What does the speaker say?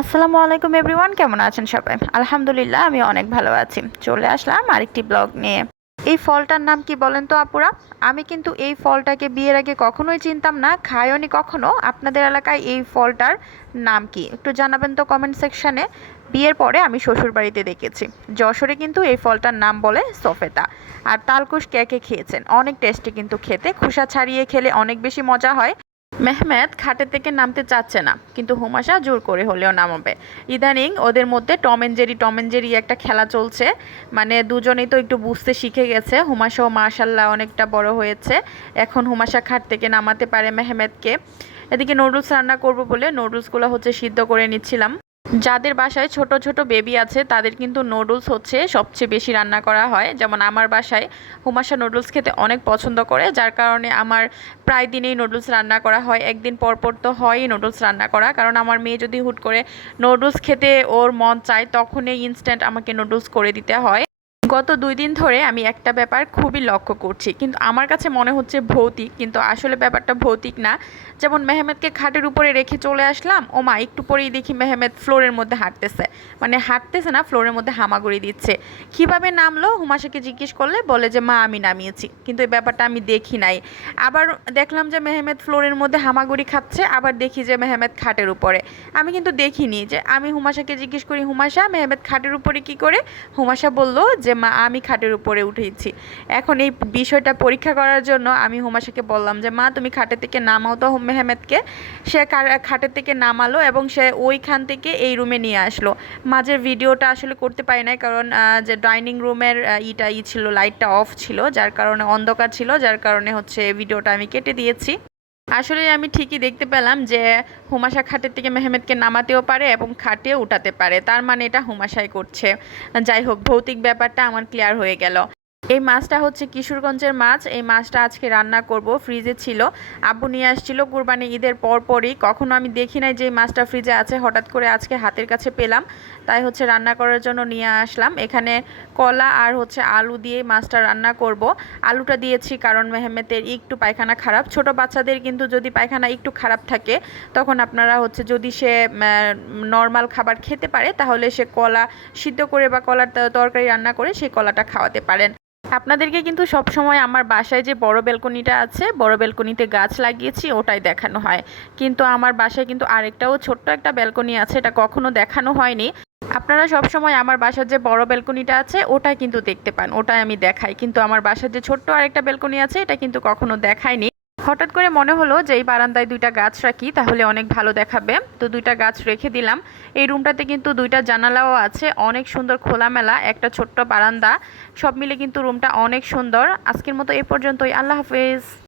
আসসালামু আলাইকুম এভরিওয়ান, কেমন আছেন সবাই? আলহামদুলিল্লাহ আমি অনেক ভালো আছি। চলে আসলাম আরেকটি ব্লগ নিয়ে। এই ফলটার নাম কি বলেন তো আপুরা? আমি কিন্তু এই ফলটাকে বিয়ের আগে কখনোই চিনতাম না খাইওনি কখনো। আপনাদের এলাকায় এই ফলটার নাম কি? একটু জানাবেন তো কমেন্ট সেকশানে বিয়ের পরে আমি শ্বশুর বাড়িতে দেখেছি। যশোরে কিন্তু এই ফলটার নাম বলে সফেতা। আর তালকুশ কে খেয়েছেন? অনেক টেস্টি কিন্তু খেতে। খোসা ছাড়িয়ে খেলে অনেক বেশি মজা হয়। মেহমেদ খাটে থেকে নামতে চাচ্ছে না, কিন্তু হুমাশা জোর করে হলেও নামাবে। ইদানিং ওদের মধ্যে টম জেরি টম জেরি একটা খেলা চলছে। মানে দুজনেই তো একটু বুঝতে শিখে গেছে। হুমাশাও মাশাল্লাহ অনেকটা বড় হয়েছে। এখন হুমাশা খাট থেকে নামাতে পারে মেহমেদকে। এদিকে নুডলস রান্না করব বলে নুডলসগুলো হচ্ছে সিদ্ধ করে নিচ্ছিলাম। যাদের বাসায় ছোট ছোট বেবি আছে, তাদের কিন্তু নুডলস হচ্ছে সবচেয়ে বেশি রান্না করা হয়। যেমন আমার বাসায় হুমাশা নুডলস খেতে অনেক পছন্দ করে, যার কারণে আমার প্রায় দিনেই নুডলস রান্না করা হয়। একদিন পর পর তো হয়ই নুডলস রান্না করা, কারণ আমার মেয়ে যদি হুট করে নুডলস খেতে ওর মন চায়, তখনই ইনস্ট্যান্ট আমাকে নুডলস করে দিতে হয়। গত দুই দিন ধরে আমি একটা ব্যাপার খুবই লক্ষ্য করছি, কিন্তু আমার কাছে মনে হচ্ছে ভৌতিক, কিন্তু আসলে ব্যাপারটা ভৌতিক না। যেমন মেহমেদকে খাটের উপরে রেখে চলে আসলাম, ও মা একটু পরেই দেখি মেহমেদ ফ্লোরের মধ্যে হাঁটতেছে। মানে হাঁটতেছে না, ফ্লোরের মধ্যে হামাগুড়ি দিচ্ছে। কীভাবে নামলো? হুমাশাকে জিজ্ঞেস করলে বলে যে, মা, আমি নামিয়েছি। কিন্তু এই ব্যাপারটা আমি দেখি নাই। আবার দেখলাম যে মেহমেদ ফ্লোরের মধ্যে হামাগুড়ি খাচ্ছে, আবার দেখি যে মেহমেদ খাটের উপরে। আমি কিন্তু দেখিনি যে, আমি হুমাশাকে জিজ্ঞেস করি, হুমাশা, মেহমেদ খাটের উপরে কি করে? হুমাশা বলল যে মা, আমি খাটের উপরে উঠেছি। এখন এই বিষয়টা পরীক্ষা করার জন্য আমি হুমাশাকে বললাম যে, মা, তুমি খাটের থেকে নামাও তো মেহমেদকে। সে খাটের থেকে নামালো এবং সে ওইখান থেকে এই রুমে নিয়ে আসলো। মাঝের ভিডিওটা আসলে করতে পারি নাই, কারণ যে ডাইনিং রুমের ইটা ই ছিল, লাইটটা অফ ছিল, যার কারণে অন্ধকার ছিল, যার কারণে হচ্ছে ভিডিওটা আমি কেটে দিয়েছি। আসলে আমি ঠিকই দেখতে পেলাম যে হুমাশা খাটের থেকে মেহমেদকে নামাতেও পারে এবং খাটেও উঠাতে পারে। তার মানে এটা হুমাশাই করছে। যাই হোক, ভৌতিক ব্যাপারটা আমার ক্লিয়ার হয়ে গেল। এই মাছটা হচ্ছে কিশোরগঞ্জের মাছ। এই মাছটা আজকে রান্না করব। ফ্রিজে ছিল। আব্বু নিয়ে আসছিল কুরবানি ঈদের পরপরই। কখনো আমি দেখি নাই যে এই মাছটা ফ্রিজে আছে। হঠাৎ করে আজকে হাতের কাছে পেলাম। তাই হচ্ছে রান্না করার জন্য নিয়ে আসলাম। এখানে কলা আর হচ্ছে আলু দিয়ে মাছটা রান্না করব। আলুটা দিয়েছি কারণ মেহমেতের একটু পায়খানা খারাপ। ছোট বাচ্চাদের কিন্তু যদি পায়খানা একটু খারাপ থাকে, তখন আপনারা হচ্ছে যদি সে নর্মাল খাবার খেতে পারে, তাহলে সে কলা সিদ্ধ করে বা কলার তরকারি রান্না করে সেই কলাটা খাওয়াতে পারেন। আপনাদেরকে কিন্তু সব সময় আমার বাসায় যে বড় বেলকনিটা আছে, বড় বেলকনিতে গাছ লাগিয়েছি, ওটাই দেখানো হয়। কিন্তু আমার বাসায় কিন্তু আরেকটাও ছোট্ট একটা বেলকনি আছে, এটা কখনো দেখানো হয়নি। আপনারা সব সময় আমার বাসার যে বড় বেলকনিটা আছে ওটা কিন্তু দেখতে পান, ওটাই আমি দেখাই। কিন্তু আমার বাসার যে ছোট্ট আরেকটা বেলকনি আছে, এটা কিন্তু কখনো দেখাইনি। হঠাৎ করে মনে হলো যে এই বারান্দায় দুইটা গাছ রাখি, তাহলে অনেক ভালো দেখাবে। তো দুইটা গাছ রেখে দিলাম। এই রুমটাতে কিন্তু দুইটা জানালাও আছে, অনেক সুন্দর খোলামেলা, একটা ছোট্ট বারান্দা। সব মিলে কিন্তু রুমটা অনেক সুন্দর। আজকের মতো এ পর্যন্তই। আল্লাহ হাফেজ।